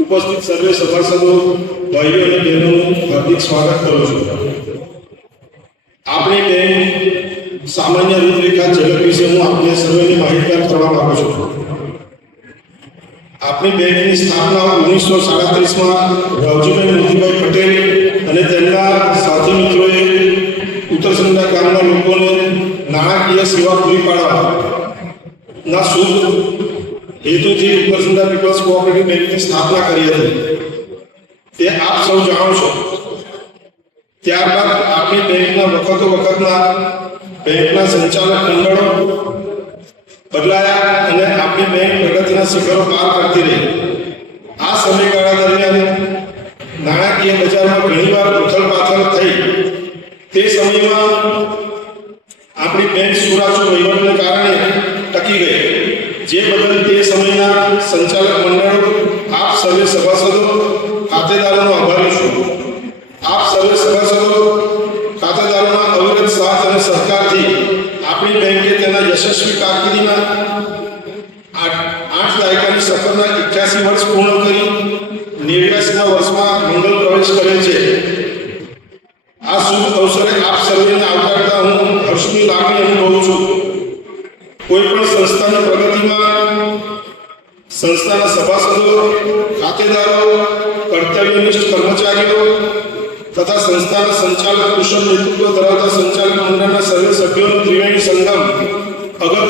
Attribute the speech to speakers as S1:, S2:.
S1: ઉપસ્થિત સર્વે સભાસદો, ભાઈઓ અને બહેનોનું હાર્દિક સ્વાગત કરું છું. આપણી બેંક સામાન્ય રૂપરેખા ઝડપ વિશે હું આપને સર્વેની માહિતગાર કરવા માંગુ છું. આપણી બેંકની સ્થાપના ઓગણીસો સાડત્રીસમાં રાવજીભાઈ ઉત્તરસંડા ગામના લોકોને નાણાકીય સેવા પૂરી પાડવા ના શુભ હેતુથી ઉત્તરસંડા પીપલ્સ કોઓપરેટિવ બેંકની સ્થાપના કરી હતી, તે આપ સૌ જાણો છો. ત્યારબાદ આપણી બેંકના વખતો વખતના બેંકના સંચાલક મંડળો બદલાયા અને આપણી બેંક પ્રગતિના શિખરો પાર કરતી રહી. આ સમયગાળા દરમિયાન નાણાકીય બજારમાં ઘણીવાર તે સમયમાં આપણી બેંક સુરાજો વહીવટને કારણે ટકી ગઈ. જે બદલ તે સમયના સંચાલક મંડળો, આપ સર્વે સભાસદો, ખાતેદારોનો આભારી છું. આપ સર્વે સભાસદો, ખાતેદારોના અવિરત સાથ અને સહકારથી આપણી બેંકે તેના યશસ્વી કારકિર્દીના આઠ દાયકાની સફરના એક્યાસી વર્ષ પૂર્ણ કરી નેવ્યાસીના વર્ષમાં મંગલ પ્રવેશ કરે છે. આ શુભ અવસરે આપ સર્વેને આવકારતા હું હર્ષની લાગણી અનુભવું છું. કોઈ પણ સંસ્થાની પ્રગતિમાં સંસ્થાના સભાસદો, ખાતેદારો, કર્તવ્યનિષ્ઠ કર્મચારીઓ તથા સંસ્થાના સંચાલક, કુશળ નેતૃત્વ ધરાવતા સંચાલક મંડળના સર્વે સભ્યો ત્રિવેણી સંગમ છે